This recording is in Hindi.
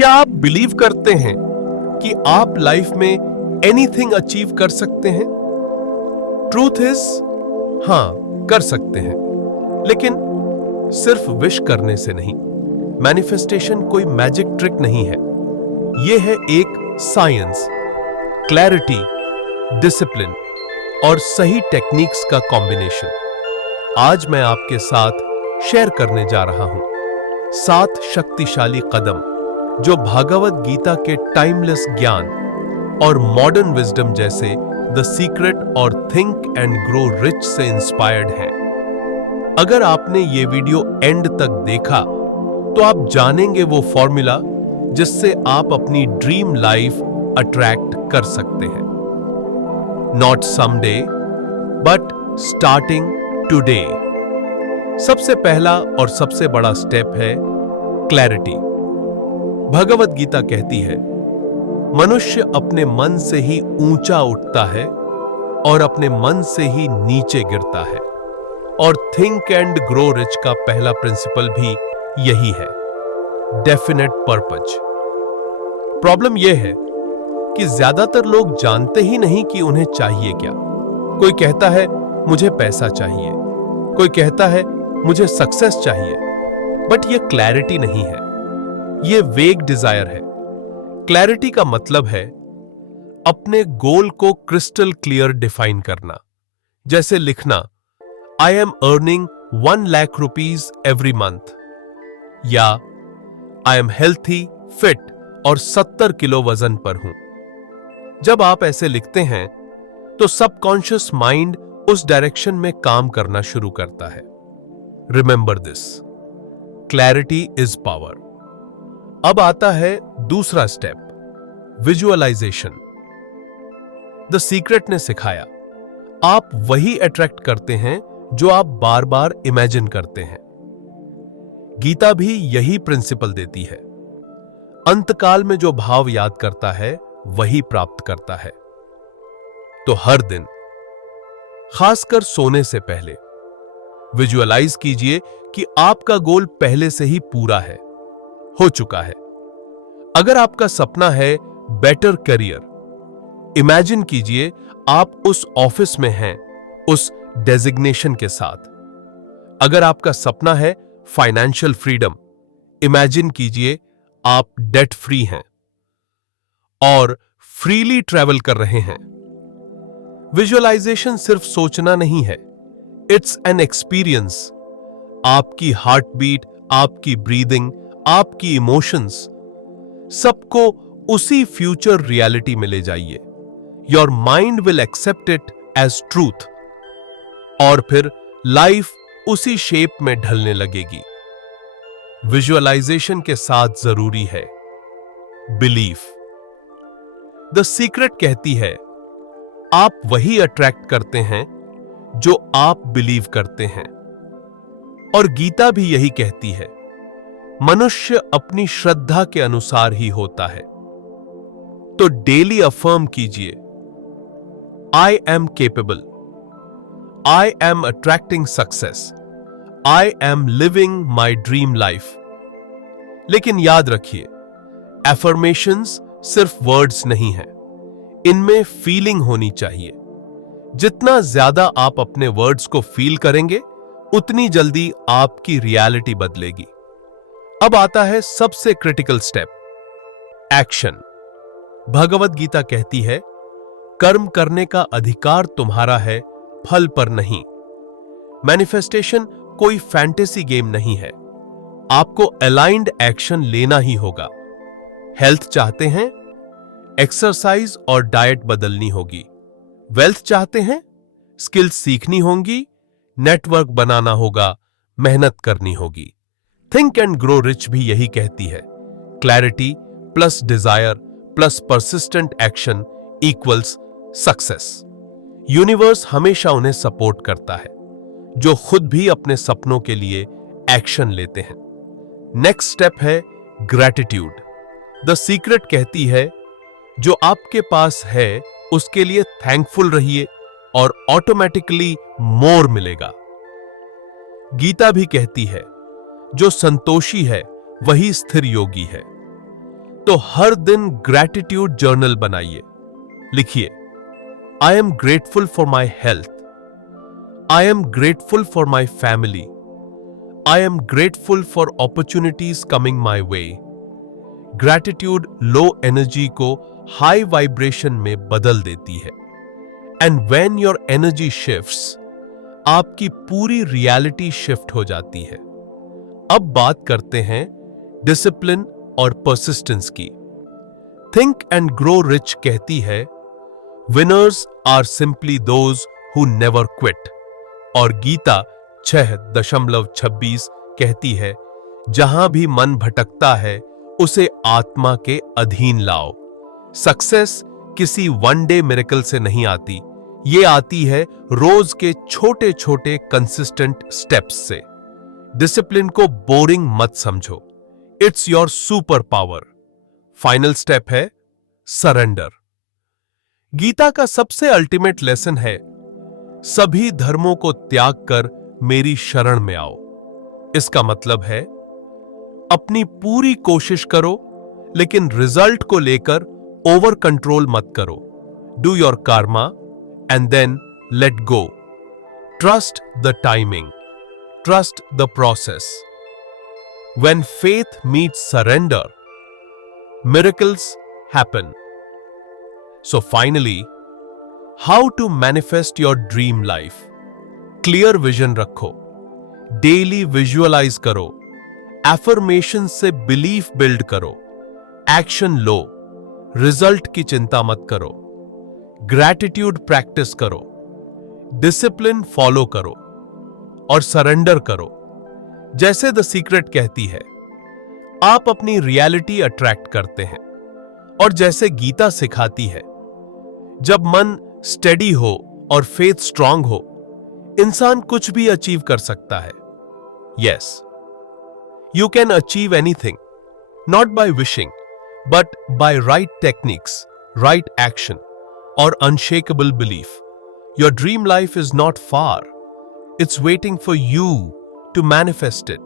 क्या आप बिलीव करते हैं कि आप लाइफ में एनीथिंग अचीव कर सकते हैं? ट्रूथ इज हां, कर सकते हैं, लेकिन सिर्फ विश करने से नहीं। मैनिफेस्टेशन कोई मैजिक ट्रिक नहीं है। यह है एक साइंस, क्लैरिटी, डिसिप्लिन और सही टेक्निक्स का कॉम्बिनेशन। आज मैं आपके साथ शेयर करने जा रहा हूं 7 शक्तिशाली कदम जो भागवत गीता के टाइमलेस ज्ञान और मॉडर्न विजडम जैसे द सीक्रेट और थिंक एंड ग्रो रिच से इंस्पायर्ड हैं। अगर आपने ये वीडियो एंड तक देखा तो आप जानेंगे वो फॉर्मूला जिससे आप अपनी ड्रीम लाइफ अट्रैक्ट कर सकते हैं। Not someday but starting today. सबसे पहला और सबसे बड़ा स्टेप है क्लैरिटी। भगवत गीता कहती है, मनुष्य अपने मन से ही ऊंचा उठता है और अपने मन से ही नीचे गिरता है। और थिंक एंड ग्रो रिच का पहला प्रिंसिपल भी यही है, डेफिनेट पर्पज। प्रॉब्लम यह है कि ज्यादातर लोग जानते ही नहीं कि उन्हें चाहिए क्या। कोई कहता है मुझे पैसा चाहिए, कोई कहता है मुझे सक्सेस चाहिए, बट यह क्लैरिटी नहीं है, यह वेग डिजायर है। क्लैरिटी का मतलब है अपने गोल को क्रिस्टल क्लियर डिफाइन करना। जैसे लिखना, I am earning 1 lakh rupees every month, या आई एम हेल्थी, फिट और 70 किलो वजन पर हूं। जब आप ऐसे लिखते हैं तो सबकॉन्शियस माइंड उस डायरेक्शन में काम करना शुरू करता है। Remember this, clarity is power. अब आता है दूसरा स्टेप, विजुअलाइजेशन। द सीक्रेट ने सिखाया, आप वही अट्रैक्ट करते हैं जो आप बार बार इमेजिन करते हैं। गीता भी यही प्रिंसिपल देती है, अंतकाल में जो भाव याद करता है वही प्राप्त करता है। तो हर दिन, खासकर सोने से पहले, विजुअलाइज कीजिए कि आपका गोल पहले से ही पूरा है, हो चुका है। अगर आपका सपना है बेटर करियर, इमेजिन कीजिए आप उस ऑफिस में हैं, उस डेजिग्नेशन के साथ। अगर आपका सपना है फाइनेंशियल फ्रीडम, इमेजिन कीजिए आप डेट फ्री हैं और फ्रीली ट्रैवल कर रहे हैं। विजुअलाइजेशन सिर्फ सोचना नहीं है, इट्स एन एक्सपीरियंस। आपकी हार्ट बीट, आपकी ब्रीदिंग, आपकी इमोशंस, सबको उसी फ्यूचर रियलिटी में ले जाइए। Your mind will accept it as truth और फिर लाइफ उसी शेप में ढलने लगेगी। विजुअलाइजेशन के साथ जरूरी है बिलीफ। द सीक्रेट कहती है, आप वही अट्रैक्ट करते हैं जो आप बिलीव करते हैं। और गीता भी यही कहती है, मनुष्य अपनी श्रद्धा के अनुसार ही होता है। तो डेली अफर्म कीजिए, I am capable, I am attracting success, I am living my dream life. लेकिन याद रखिए, एफर्मेशंस सिर्फ वर्ड्स नहीं है, इनमें फीलिंग होनी चाहिए। जितना ज्यादा आप अपने वर्ड्स को फील करेंगे, उतनी जल्दी आपकी रियलिटी बदलेगी। अब आता है सबसे critical step, action. Bhagavad Gita कहती है, कर्म करने का अधिकार तुम्हारा है, फल पर नहीं। मैनिफेस्टेशन कोई फैंटेसी गेम नहीं है, आपको अलाइंड एक्शन लेना ही होगा। हेल्थ चाहते हैं, एक्सरसाइज और डाइट बदलनी होगी। वेल्थ चाहते हैं, स्किल्स सीखनी होंगी, नेटवर्क बनाना होगा, मेहनत करनी होगी। थिंक एंड ग्रो रिच भी यही कहती है, clarity plus Dzire plus persistent action equals success. Universe हमेशा उन्हें सपोर्ट करता है जो खुद भी अपने सपनों के लिए एक्शन लेते हैं। नेक्स्ट स्टेप है ग्रैटिट्यूड। द सीक्रेट कहती है, जो आपके पास है उसके लिए थैंकफुल रहिए और ऑटोमेटिकली मोर मिलेगा। गीता भी कहती है, जो संतोषी है वही स्थिर योगी है। तो हर दिन ग्रैटिट्यूड जर्नल बनाइए। लिखिए, I am grateful for my health, I am grateful for my family, I am grateful for opportunities coming my way. Gratitude low energy को हाई वाइब्रेशन में बदल देती है। And when your energy shifts, आपकी पूरी रियलिटी शिफ्ट हो जाती है। अब बात करते हैं डिसिप्लिन और परसिस्टेंस की। थिंक एंड ग्रो रिच कहती है, winners are simply those who never quit. और गीता 6:26 कहती है, जहां भी मन भटकता है उसे आत्मा के अधीन लाओ। सक्सेस किसी वन डे मिरेकल से नहीं आती, ये आती है रोज के छोटे छोटे कंसिस्टेंट स्टेप्स से। डिसिप्लिन को बोरिंग मत समझो, it's your super power. Final step है सरेंडर। गीता का सबसे अल्टीमेट लेसन है, सभी धर्मों को त्याग कर मेरी शरण में आओ। इसका मतलब है, अपनी पूरी कोशिश करो, लेकिन रिजल्ट को लेकर ओवर कंट्रोल मत करो। Do your karma and then let go. Trust the timing, trust the process. When faith meets surrender, miracles happen. So finally, how to manifest your dream life? Clear vision रखो, daily visualize करो, affirmation से belief build करो, action लो, result की चिंता मत करो, gratitude practice करो, discipline follow करो और surrender करो। जैसे द सीक्रेट कहती है, आप अपनी रियलिटी अट्रैक्ट करते हैं। और जैसे गीता सिखाती है, जब मन स्टेडी हो और फेथ स्ट्रांग हो, इंसान कुछ भी अचीव कर सकता है। Yes, you can achieve anything, not by wishing, but by right techniques, right action और unshakeable belief. Your dream life is not far, it's waiting for you to manifest it.